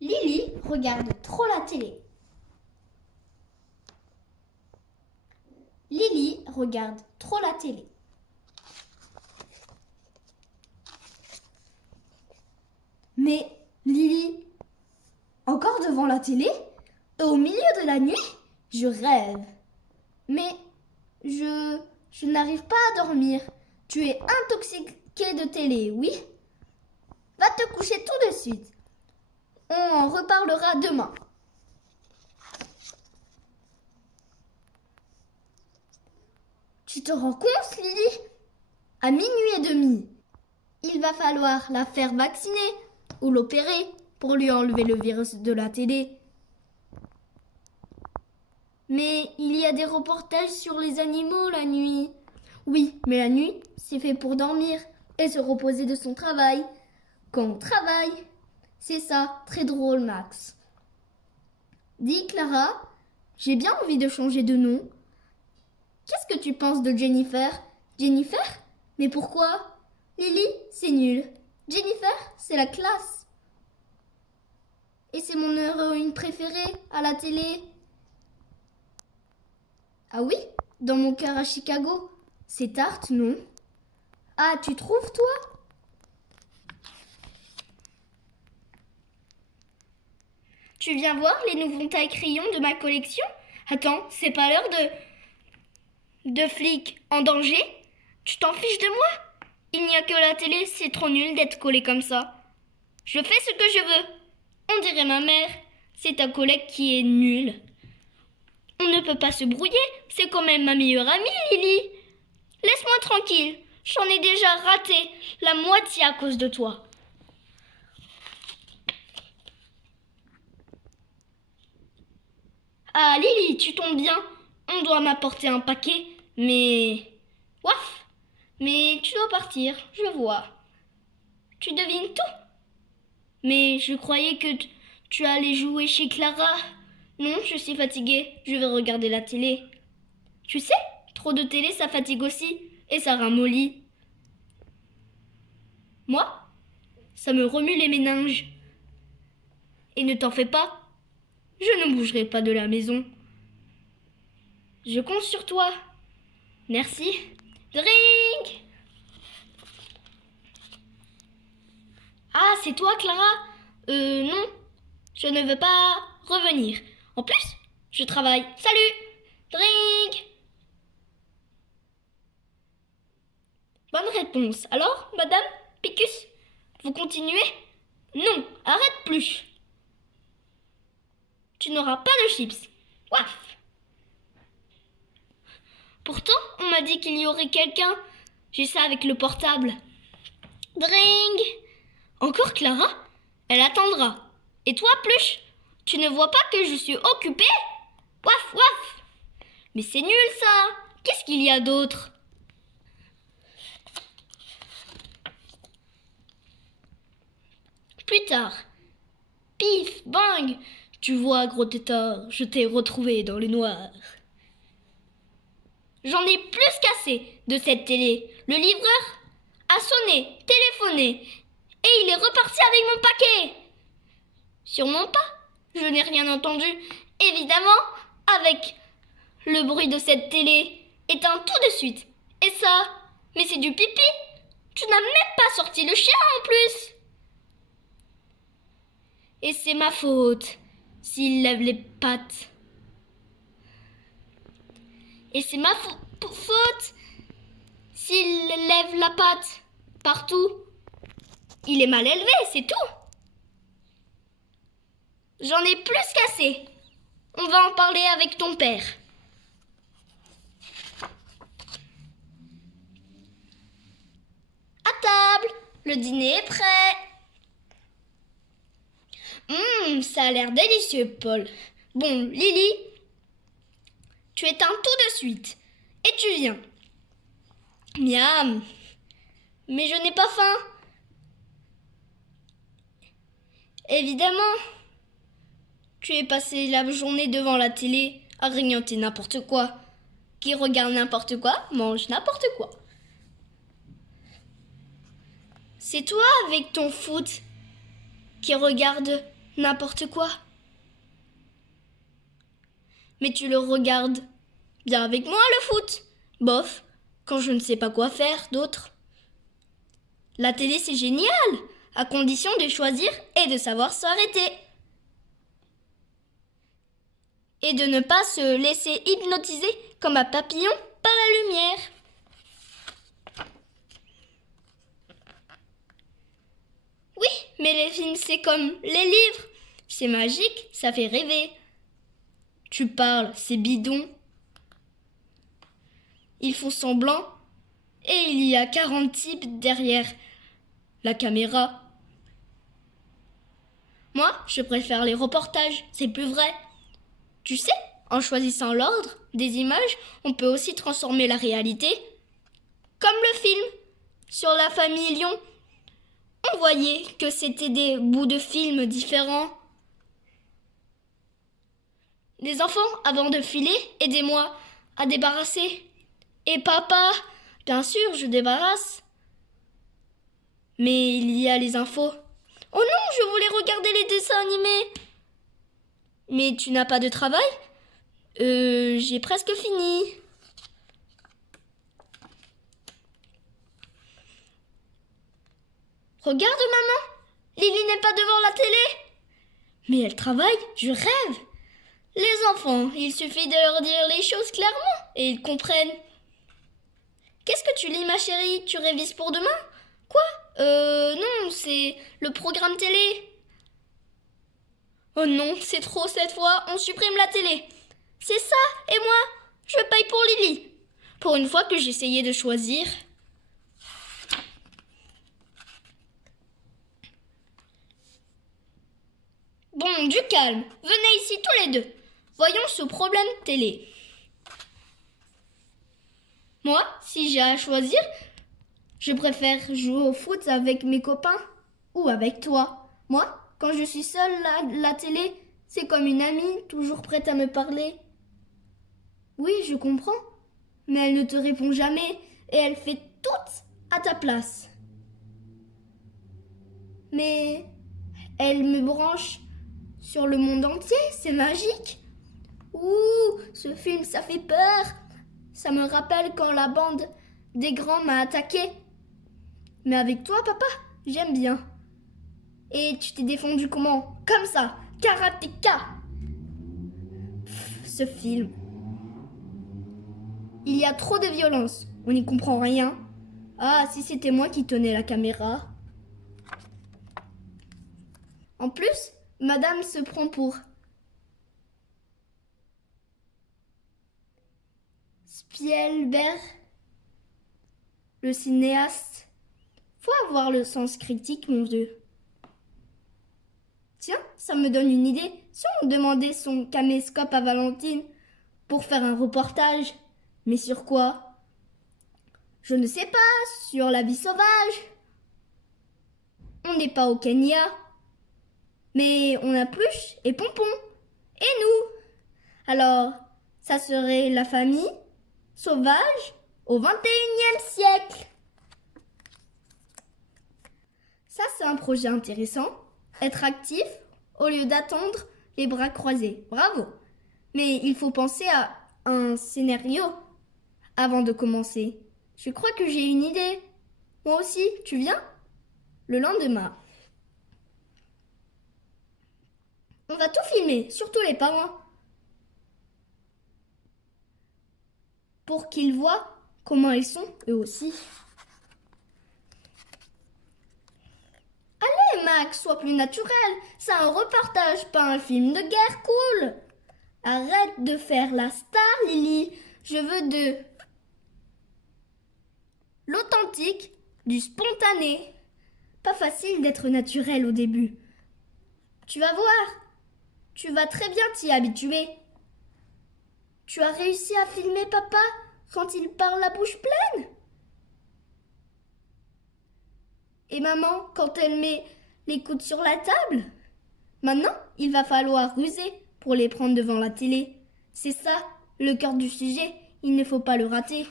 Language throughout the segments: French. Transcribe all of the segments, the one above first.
Lily regarde trop la télé. Lily regarde trop la télé. Mais Lily, encore devant la télé? Et au milieu de la nuit? Je rêve. Mais je n'arrive pas à dormir. Tu es intoxiquée de télé, oui? Va te coucher tout de suite. On en reparlera demain. Tu te rends compte, Lily? À minuit et demi, il va falloir la faire vacciner ou l'opérer pour lui enlever le virus de la télé. Mais il y a des reportages sur les animaux la nuit. Oui, mais la nuit, c'est fait pour dormir et se reposer de son travail. Quand on travaille, c'est ça, très drôle, Max. Dis, Clara, j'ai bien envie de changer de nom. Qu'est-ce que tu penses de Jennifer? Jennifer? Mais pourquoi? Lily, c'est nul. Jennifer, c'est la classe. Et c'est mon héroïne préférée à la télé. Ah oui? Dans mon cœur à Chicago. C'est tarte, non? Ah, tu trouves, toi? Tu viens voir les nouveaux taille-crayons de ma collection? Attends, c'est pas l'heure de flics en danger? Tu t'en fiches de moi? Il n'y a que la télé, c'est trop nul d'être collé comme ça. Je fais ce que je veux. On dirait ma mère. C'est ta collègue qui est nulle. On ne peut pas se brouiller, c'est quand même ma meilleure amie, Lily. Laisse-moi tranquille, j'en ai déjà raté la moitié à cause de toi. Ah, Lily, tu tombes bien. On doit m'apporter un paquet, mais... Ouaf! Mais tu dois partir, je vois. Tu devines tout. Mais je croyais que tu allais jouer chez Clara. Non, je suis fatiguée, je vais regarder la télé. Tu sais, trop de télé, ça fatigue aussi, et ça ramollit. Moi, ça me remue les méninges. Et ne t'en fais pas, je ne bougerai pas de la maison. Je compte sur toi. Merci. Drink! Ah, c'est toi, Clara? Non, je ne veux pas revenir. En plus, je travaille. Salut! Drink! Bonne réponse. Alors, madame Picus, vous continuez? Non, arrête plus. Tu n'auras pas de chips. Ouaf! Pourtant, on m'a dit qu'il y aurait quelqu'un. J'ai ça avec le portable. Dring! Encore Clara? Elle attendra. Et toi, Pluche? Tu ne vois pas que je suis occupée? Ouaf, ouaf! Mais c'est nul ça! Qu'est-ce qu'il y a d'autre? Plus tard. Pif, bang! Tu vois, gros tétard, je t'ai retrouvé dans le noir. J'en ai plus qu'assez de cette télé. Le livreur a sonné, téléphoné, et il est reparti avec mon paquet. Sûrement pas, je n'ai rien entendu. Évidemment, avec le bruit de cette télé, éteins tout de suite. Et ça, mais c'est du pipi. Tu n'as même pas sorti le chien en plus. Et c'est ma faute s'il lève les pattes. Et c'est ma faute s'il lève la patte partout. Il est mal élevé, c'est tout. J'en ai plus qu'assez. On va en parler avec ton père. À table, le dîner est prêt. Ça a l'air délicieux, Paul. Bon, Lily, tu éteins tout de suite. Et tu viens. Miam. Mais je n'ai pas faim. Évidemment. Tu es passé la journée devant la télé à grignoter n'importe quoi. Qui regarde n'importe quoi, mange n'importe quoi. C'est toi avec ton foot qui regarde N'importe quoi. Mais tu le regardes bien avec moi, le foot. Bof, quand je ne sais pas quoi faire d'autre. La télé, c'est génial, à condition de choisir et de savoir s'arrêter. Et de ne pas se laisser hypnotiser comme un papillon par la lumière. Oui, mais les films, c'est comme les livres. C'est magique, ça fait rêver. Tu parles, c'est bidon. Ils font semblant et il y a 40 types derrière la caméra. Moi, je préfère les reportages, c'est plus vrai. Tu sais, en choisissant l'ordre des images, on peut aussi transformer la réalité. Comme le film sur la famille Lion. On voyait que c'était des bouts de films différents. Les enfants, avant de filer, aidez-moi à débarrasser. Et papa, bien sûr, je débarrasse. Mais il y a les infos. Oh non, je voulais regarder les dessins animés. Mais tu n'as pas de travail ? J'ai presque fini. Regarde maman, Lily n'est pas devant la télé. Mais elle travaille, je rêve. Les enfants, il suffit de leur dire les choses clairement et ils comprennent. Qu'est-ce que tu lis ma chérie ? Tu révises pour demain ? Quoi ? Non, c'est le programme télé. Oh non, c'est trop cette fois, on supprime la télé. C'est ça, et moi, je paye pour Lily. Pour une fois que j'essayais de choisir. Bon, du calme, venez ici tous les deux. Voyons ce problème télé. Moi, si j'ai à choisir, je préfère jouer au foot avec mes copains ou avec toi. Moi, quand je suis seule à la télé, c'est comme une amie toujours prête à me parler. Oui, je comprends, mais elle ne te répond jamais et elle fait tout à ta place. Mais elle me branche sur le monde entier, c'est magique. Ouh, ce film, ça fait peur. Ça me rappelle quand la bande des grands m'a attaqué. Mais avec toi, papa, j'aime bien. Et tu t'es défendu comment ? Comme ça, karatéka. Ce film. Il y a trop de violence. On n'y comprend rien. Ah, si c'était moi qui tenais la caméra. En plus, madame se prend pour Spielberg, le cinéaste. Faut avoir le sens critique, mon Dieu. Tiens, ça me donne une idée. Si on demandait son caméscope à Valentine pour faire un reportage, mais sur quoi ? Je ne sais pas, sur la vie sauvage. On n'est pas au Kenya, mais on a Pluche et Pompon, et nous. Alors, ça serait la famille sauvage au XXIe siècle. Ça, c'est un projet intéressant. Être actif au lieu d'attendre les bras croisés. Bravo. Mais il faut penser à un scénario avant de commencer. Je crois que j'ai une idée. Moi aussi, tu viens ? Le lendemain. On va tout filmer, surtout les parents. Pour qu'ils voient comment ils sont eux aussi. Allez Max, sois plus naturel. C'est un reportage, pas un film de guerre cool. Arrête de faire la star, Lily. Je veux de l'authentique, du spontané. Pas facile d'être naturel au début. Tu vas voir. Tu vas très bien t'y habituer. Tu as réussi à filmer papa quand il parle la bouche pleine ? Et maman quand elle met les coudes sur la table ? Maintenant, il va falloir ruser pour les prendre devant la télé. C'est ça, le cœur du sujet. Il ne faut pas le rater.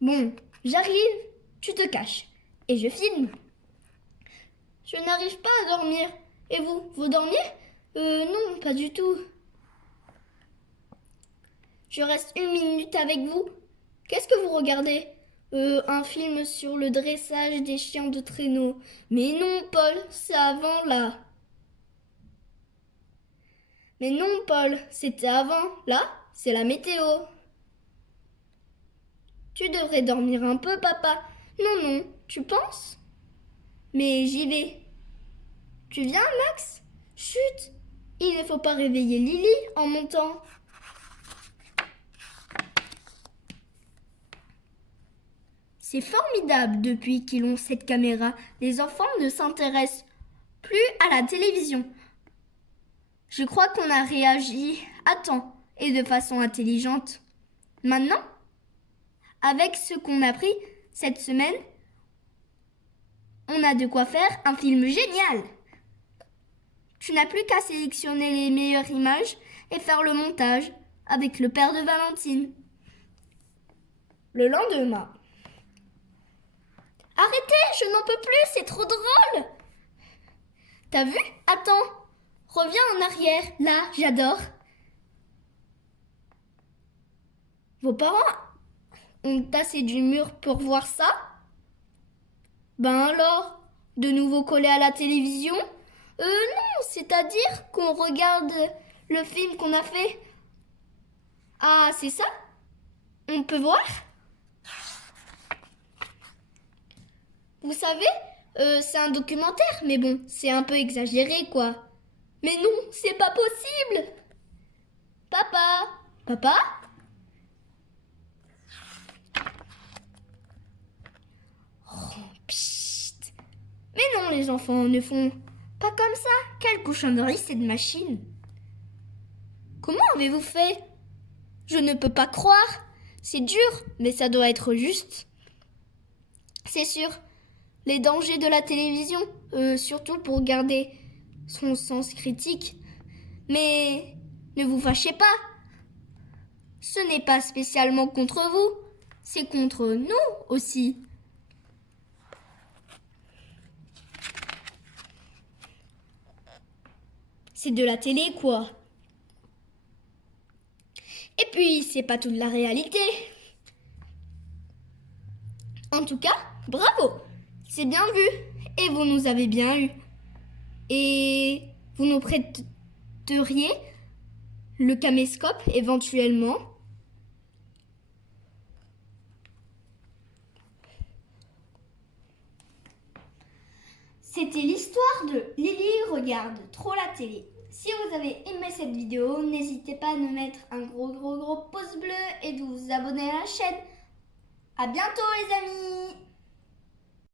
Bon, j'arrive, tu te caches. Et je filme. Je n'arrive pas à dormir. Et vous dormiez? Non, pas du tout. Je reste 1 minute avec vous. Qu'est-ce que vous regardez? Un film sur le dressage des chiens de traîneau. Mais non, Paul, c'est avant là. Mais non, Paul, c'était avant. Là, c'est la météo. Tu devrais dormir un peu, papa. Non, tu penses? Mais j'y vais. Tu viens, Max? Chut! Il ne faut pas réveiller Lily en montant. C'est formidable depuis qu'ils ont cette caméra. Les enfants ne s'intéressent plus à la télévision. Je crois qu'on a réagi à temps et de façon intelligente. Maintenant, avec ce qu'on a appris cette semaine, on a de quoi faire un film génial. Tu n'as plus qu'à sélectionner les meilleures images et faire le montage avec le père de Valentine. Le lendemain. Arrêtez, je n'en peux plus, c'est trop drôle. T'as vu? Attends, reviens en arrière. Là, j'adore. Vos parents ont tassé du mur pour voir ça? Ben alors, de nouveau collé à la télévision? Non, c'est-à-dire qu'on regarde le film qu'on a fait. Ah, c'est ça? On peut voir? Vous savez, c'est un documentaire, mais bon, c'est un peu exagéré, quoi. Mais non, c'est pas possible! Papa? Papa? Oh, psst! Mais non, les enfants ne font pas comme ça. Quelle cochonnerie, cette machine! Comment avez-vous fait? Je ne peux pas croire. C'est dur, mais ça doit être juste. C'est sûr. Les dangers de la télévision, surtout pour garder son sens critique. Mais ne vous fâchez pas. Ce n'est pas spécialement contre vous, c'est contre nous aussi. C'est de la télé, quoi. Et puis, c'est pas toute la réalité. En tout cas, bravo! C'est bien vu. Et vous nous avez bien eu. Et vous nous prêteriez le caméscope éventuellement? C'était l'histoire de Lily regarde trop la télé. Si vous avez aimé cette vidéo, n'hésitez pas à nous mettre un gros pouce bleu et de vous abonner à la chaîne. À bientôt les amis!